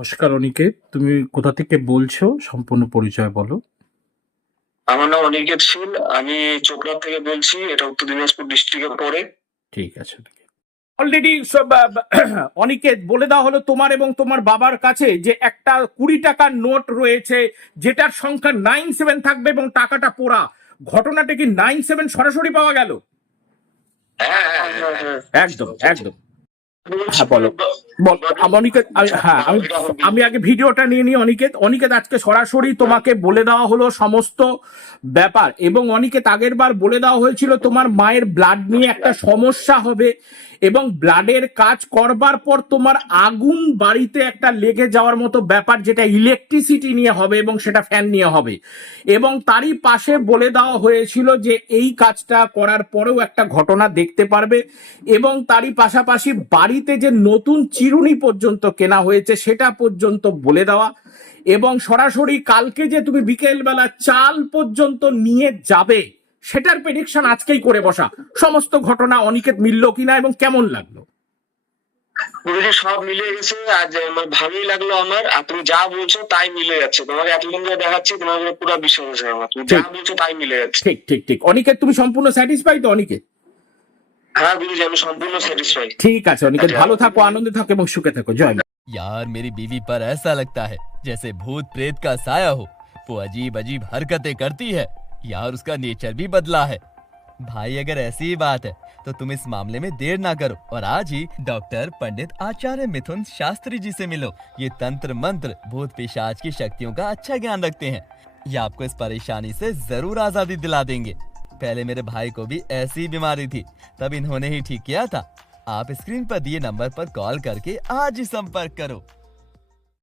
নমস্কার অনিকেত। তুমি কোথা থেকে বলছো? সম্পূর্ণ পরিচয় বলো। আমার নাম অনিকেত শীল। আমি চোপড়া থেকে বলছি এটা উত্তর দিনাজপুর ডিস্ট্রিক্টে পড়ে ঠিক আছে অলরেডি অনিকেত বলে দেওয়া হলো তোমার এবং তোমার বাবার কাছে যে একটা কুড়ি টাকার নোট রয়েছে যেটার সংখ্যা নাইন সেভেন থাকবে এবং টাকাটা পোড়া। ঘটনাটা কি নাইন সেভেন সরাসরি পাওয়া গেল? হ্যাঁ হ্যাঁ হ্যাঁ। একদম একদম। হ্যাঁ, বলো। অনিকেত হ্যাঁ আমি আমি আগে ভিডিওটা নিয়ে নিই অনিকেত। অনিকেত আজকে সরাসরি তোমাকে বলে দেওয়া হলো সমস্ত ব্যাপার। এবং অনিকেত আগের বার বলে দেওয়া হয়েছিল তোমার মায়ের ব্লাড নিয়ে একটা সমস্যা হবে। এবং ব্লাডের কাজ করবার পর তোমার আগুন বাড়িতে একটা লেগে যাওয়ার মতো ব্যাপার, যেটা ইলেকট্রিসিটি নিয়ে হবে এবং সেটা ফ্যান নিয়ে হবে। এবং তারই পাশে বলে দেওয়া হয়েছিল যে এই কাজটা করার পরেও একটা ঘটনা দেখতে পারবে এবং তারই পাশাপাশি বাড়িতে যে নতুন চিরুনি পর্যন্ত কেনা হয়েছে সেটা পর্যন্ত বলে দেওয়া এবং সরাসরি কালকে যে তুমি বিকেলবেলা চাল পর্যন্ত নিয়ে যাবে সেটার প্রেডিকশন আজকেই করে বসা সমস্ত ঘটনা অনিকেত মিলল কিনা এবং কেমন লাগলো গুরুজি সব মিলে গেছে আজ আমার ভালোই লাগলো আমার আর তুমি যা বলছো তাই মিলে যাচ্ছে তোমাকে এতদিন ধরে দেখাচ্ছি তোমার উপরে পুরো বিশ্বাস আছে আমার তুমি যা ঠিক। বলছো তাই মিলে যাচ্ছে ঠিক ঠিক ঠিক অনিকেত তুমি সম্পূর্ণ স্যাটিসফাই তো অনিকেত হ্যাঁ গুরুজি আমি সম্পূর্ণ স্যাটিসফাই ঠিক আছে অনিকেত ভালো থাকো আনন্দে থাকো এবং সুখে থাকো জয় মা। यार मेरी बीवी पर ऐसा लगता है जैसे भूत प्रेत का साया हो वो अजीब अजीब हरकतें करती है यार उसका नेचर भी बदला है। भाई, अगर ऐसी ही बात है तो तुम इस मामले में देर ना करो और आज ही डॉक्टर पंडित आचार्य मिथुन शास्त्री जी से मिलो। ये तंत्र मंत्र भूत पिशाच की शक्तियों का अच्छा ज्ञान रखते हैं। ये आपको इस परेशानी से ज़रूर आज़ादी दिला देंगे। पहले मेरे भाई को भी ऐसी बीमारी थी, तब इन्होंने ही ठीक किया था। आप स्क्रीन पर दिए नंबर पर कॉल करके आज ही संपर्क करो।